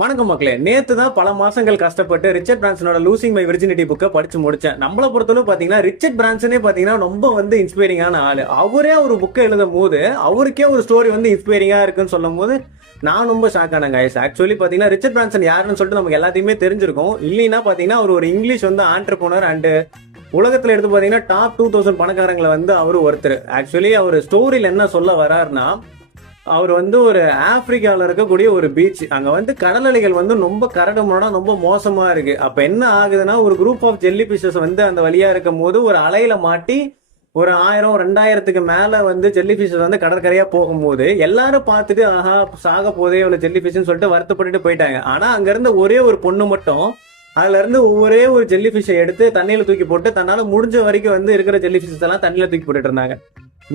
வணக்கம் மக்களே. நேத்து தான் பல மாசங்கள் கஷ்டப்பட்டு ரிச்சர்ட் பிரான்சனோட லூசிங் மை விர்ஜினிட்டி புக்கை படிச்சு முடிச்சேன். நம்மளை பொறுத்தவரை பாத்தீங்கன்னா ரிச்சர்ட் பிரான்சனே பாத்தீங்கன்னா ரொம்ப இன்ஸ்பைரிங்கான ஆளு. அவரே ஒரு புக்கை எழுதும் போது அவருக்கே ஒரு ஸ்டோரி இன்ஸ்பைரிங்கா இருக்குன்னு சொல்லும் போது நான் ரொம்ப ஷாக் ஆனேன் கைஸ். ஆக்சுவலி பாத்தீங்கன்னா ரிச்சர்ட் பிரான்சன் யாருன்னு சொல்லிட்டு நமக்கு எல்லாத்தையுமே தெரிஞ்சிருக்கும். இல்லைன்னா பாத்தீங்கன்னா அவர் ஒரு இங்கிலீஷ் ஆண்டர்பிரனர் அண்ட் உலகத்துல எடுத்து பாத்தீங்கன்னா டாப் 2000 பணக்காரங்களை அவரு ஒருத்தர். ஆக்சுவலி அவர் ஸ்டோரியில என்ன சொல்ல வர்றாருன்னா, அவர் ஒரு ஆப்பிரிக்காவில் இருக்கக்கூடிய ஒரு பீச், அங்க கடல் அலைகள் ரொம்ப கரடுமுரடா ரொம்ப மோசமா இருக்கு. அப்ப என்ன ஆகுதுன்னா, ஒரு குரூப் ஆஃப் ஜெல்லி பிஷஸ் அந்த வழியா இருக்கும் போது ஒரு அலையில மாட்டி ஒரு 1000 2000க்கு மேல ஜெல்லி பிஷஸ் கடற்கரையா போகும்போது எல்லாரும் பார்த்துட்டு ஆஹா சாக போதே இவ்வளவு ஜெல்லி பிஷ்ன்னு சொல்லிட்டு வருத்தப்பட்டுட்டு போயிட்டாங்க. ஆனா அங்க இருந்த ஒரே ஒரு பொண்ணு மட்டும் அதுல இருந்து ஒரே ஒரு ஜெல்லி பிஷை எடுத்து தண்ணியில தூக்கி போட்டு தன்னால முடிஞ்ச வரைக்கும் இருக்கிற ஜெல்லி பிஷஸ் எல்லாம் தண்ணியில தூக்கி போட்டுட்டு இருந்தாங்க.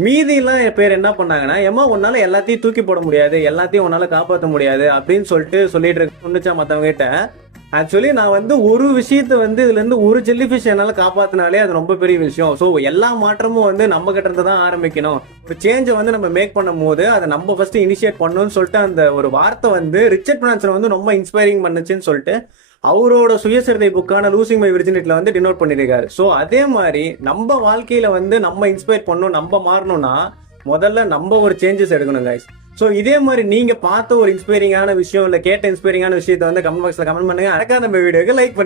மீதி எல்லாம் பேர் என்ன பண்ணாங்கன்னா, ஏமா உன்னால எல்லாத்தையும் தூக்கி போட முடியாது, எல்லாத்தையும் உன்னால காப்பாற்ற முடியாது அப்படின்னு சொல்லிட்டு சொன்னிச்சா மத்தவங்க கிட்ட. ஆக்சுவலி நான் ஒரு விஷயத்த இதுல இருந்து ஒரு ஜெல்லி பிஷ் என்னால காப்பாத்தினாலே அது ரொம்ப பெரிய விஷயம். ஸோ எல்லா மாற்றமும் நம்ம கிட்ட இருந்து தான் ஆரம்பிக்கணும். ஒரு சேஞ்சை நம்ம மேக் பண்ணும் போது அதை நம்ம ஃபர்ஸ்ட் இனிஷியேட் பண்ணணும்னு சொல்லிட்டு அந்த ஒரு வார்த்தை ரிச்சர்ட் பிரான்சன் ரொம்ப இன்ஸ்பைரிங் பண்ணுச்சுன்னு சொல்லிட்டு அவரோட சுயசரிதை புக்கான லூசிங் மை விர்ஜினிட்டில டினோட் பண்ணிருக்காரு. ஸோ அதே மாதிரி நம்ம வாழ்க்கையில நம்ம இன்ஸ்பயர் பண்ணணும், நம்ம மாறணும்னா முதல்ல நம்ம ஒரு சேஞ்சஸ் எடுக்கணும் கைஸ். ஸோ இதே மாதிரி நீங்க பார்த்த ஒரு இன்ஸ்பைரிங்கான விஷயம் இல்ல கேட்ட இன்ஸ்பைரிங்கான விஷயத்தை கமெண்ட் பாக்ஸ்ல கமெண்ட் பண்ணுங்க. அடக்கா நம்ம வீடியோக்கு லைக் பண்ணுங்க.